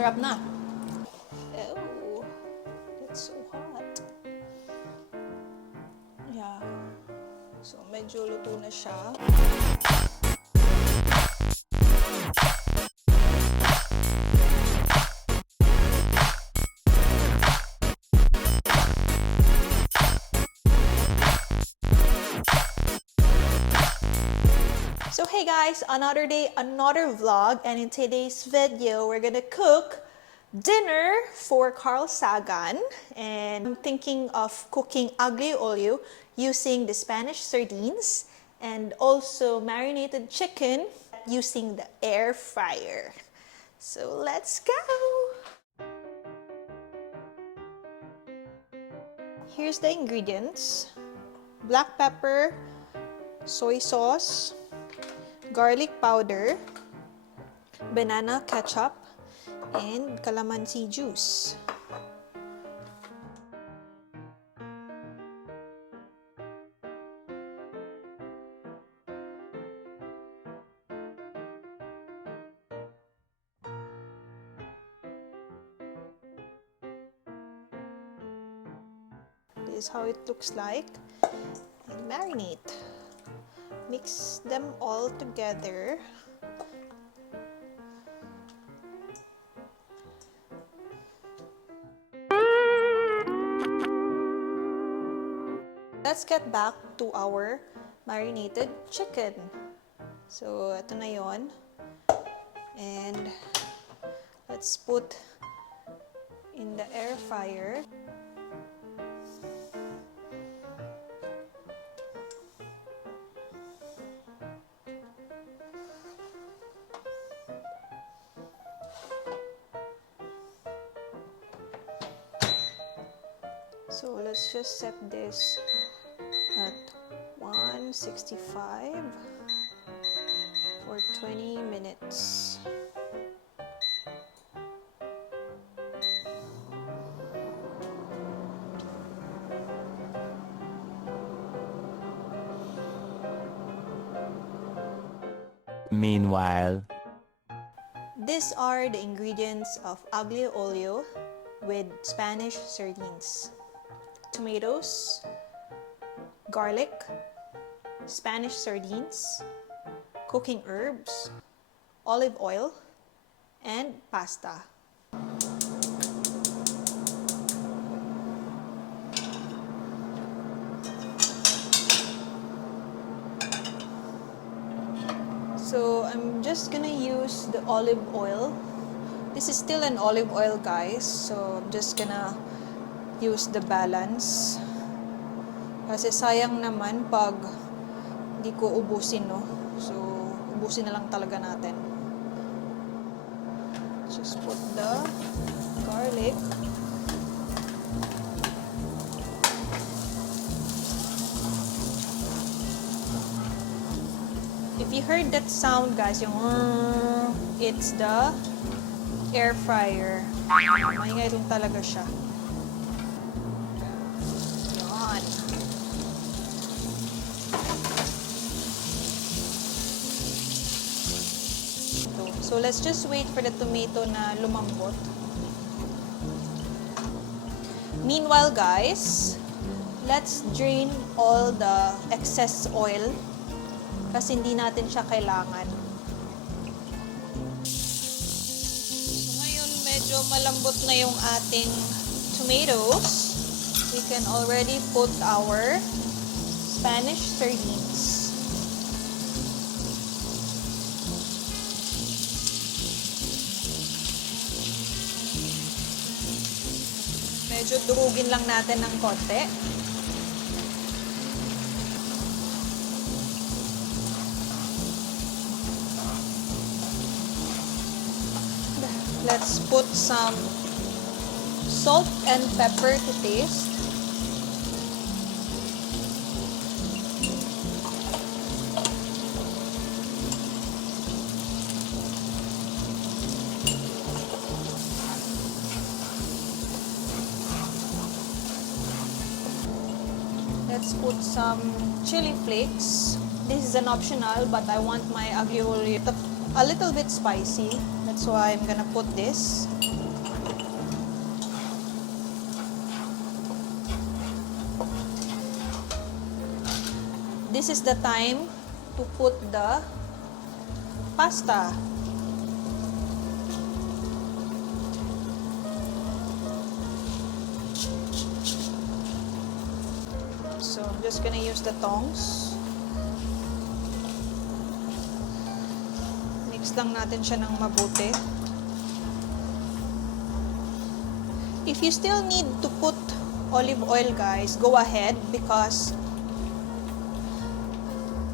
Sarap na. Oh, that's so hot. Yeah. So, medyo luto na siya. So hey guys, another day, another vlog, and in today's video, we're gonna cook dinner for Carl Sagan. And I'm thinking of cooking aglio olio using the Spanish sardines and also marinated chicken using the air fryer. So let's go! Here's the ingredients: black pepper, soy sauce, garlic powder, banana ketchup, and calamansi juice. This is how it looks like. And marinate. Mix them all together. Let's get back to our marinated chicken. So, ito na yon. And let's put in the air fryer. So let's just set this at 165 for 20 minutes. Meanwhile, These are the ingredients of aglio olio with Spanish sardines: tomatoes, garlic, Spanish sardines, cooking herbs, olive oil, and pasta. So I'm just gonna use the olive oil. This is still an olive oil, guys, so I'm just gonna use the balance. Kasi sayang naman pag hindi ko ubusin, no? So, ubusin na lang talaga natin. Just put the garlic. If you heard that sound, guys, yung it's the air fryer. Maingay rin talaga siya. Yan. So let's just wait for the tomato na lumambot. Meanwhile, guys, let's drain all the excess oil kasi hindi natin siya kailangan. So ngayon, medyo malambot na yung ating tomatoes. We can already put our Spanish sardines. Medyo durugin lang natin ng konti. Let's put some salt and pepper to taste. Let's put some chili flakes. This is an optional, but I want my aglio olio a little bit spicy. That's why I'm gonna put this. This is the time to put the pasta. So I'm just gonna use the tongs. Mix lang natin siya ng mabuti. If you still need to put olive oil, guys, go ahead because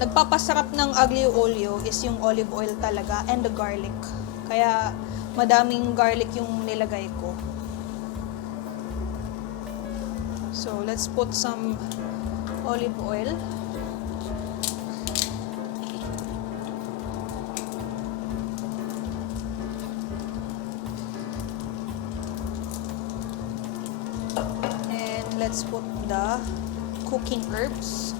nagpapasarap ng aglio olio is yung olive oil talaga and the garlic. Kaya madaming garlic yung nilagay ko. So let's put some olive oil. And let's put the cooking herbs.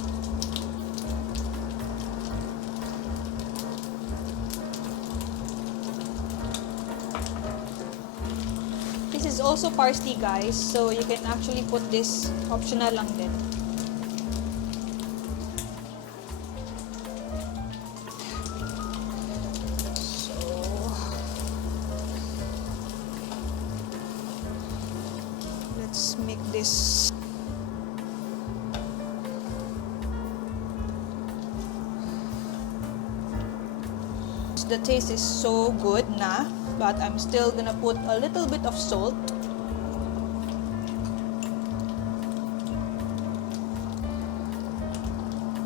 This is also parsley, guys, so you can actually put this optional lang din. Let's make this. The taste is so good na, but I'm still gonna put a little bit of salt.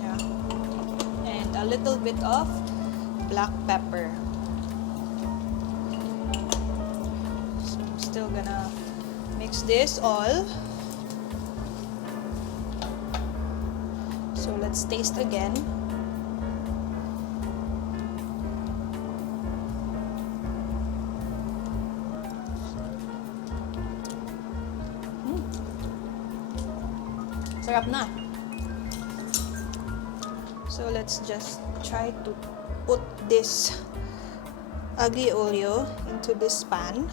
Yeah. And a little bit of black pepper. So I'm still gonna mix this all. So let's taste again. Sarap na. So let's just try to put this aglio olio into this pan.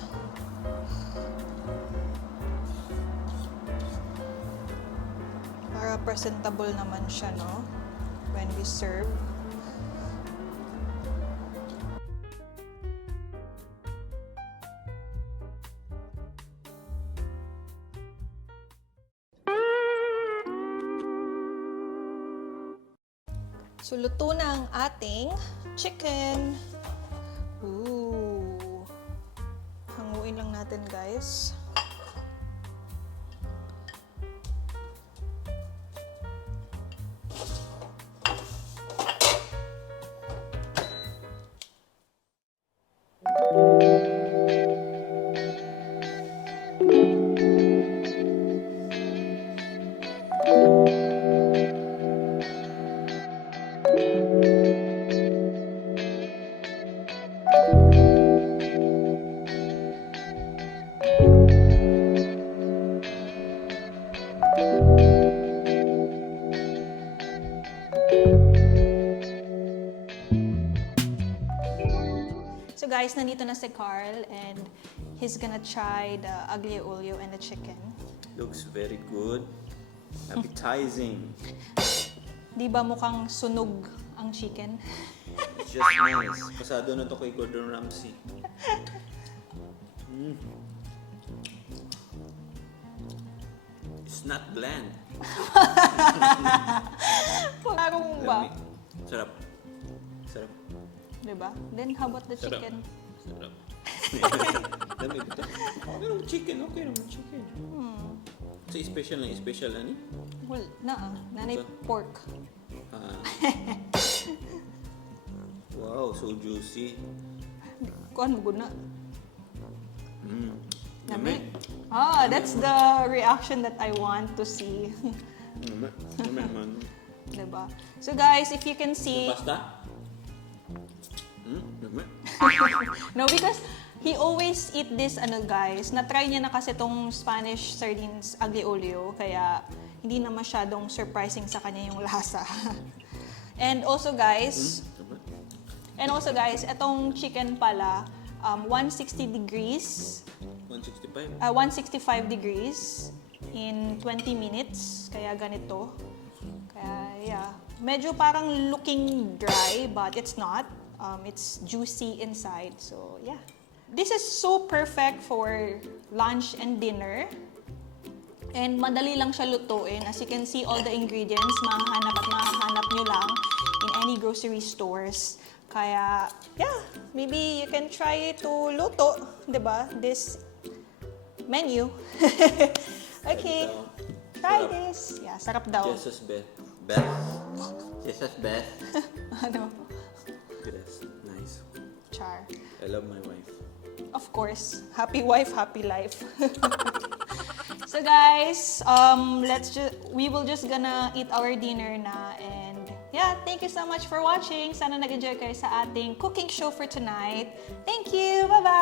Para presentable naman siya, no? When we serve. So, luto na ang ating chicken. Ooh. Hanguin lang natin, guys. So guys, nandito na si Carl and he's gonna try the aglio olio and the chicken. Looks very good. Appetizing. Di ba mukhang sunog ang chicken? It's just nice. Pasado na to kay Gordon Ramsay. It's not bland. Klaro mo ba? Sarap. Sarap. Diba? Then how about the Sarap. chicken? Sarap. Dami ito. Pero chicken, okay naman chicken. So, special na ni? Well, nanay So? pork. Wow, so juicy. Kuan mo guna? Dami. That's the reaction that I want to see. Dami man. Diba? So guys, if you can see... Pasta? Dami. No, because he always eat this, guys. Na-try niya na kasi tong Spanish sardines aglio olio, kaya hindi na masyadong surprising sa kanya yung lasa. And also guys, etong chicken pala, 160 degrees, 165. 165 degrees in 20 minutes. Kaya ganito. Kaya yeah, medyo parang looking dry but it's not. It's juicy inside. So yeah. This is so perfect for lunch and dinner. And madali lang siya lutuin. As you can see, all the ingredients, mahahanap at mahahanap nyo lang in any grocery stores. Kaya, yeah, maybe you can try to luto, diba? This menu. Okay, try Sarap. this. Yeah, sarap daw. Just as best. Best? Just as best. Ano? Yes, nice. Char. I love my wife. Of course, happy wife, happy life. So guys, we will just gonna eat our dinner na, and yeah, thank you so much for watching. Sana nag-enjoy kayo sa ating cooking show for tonight. Thank you. Bye-bye.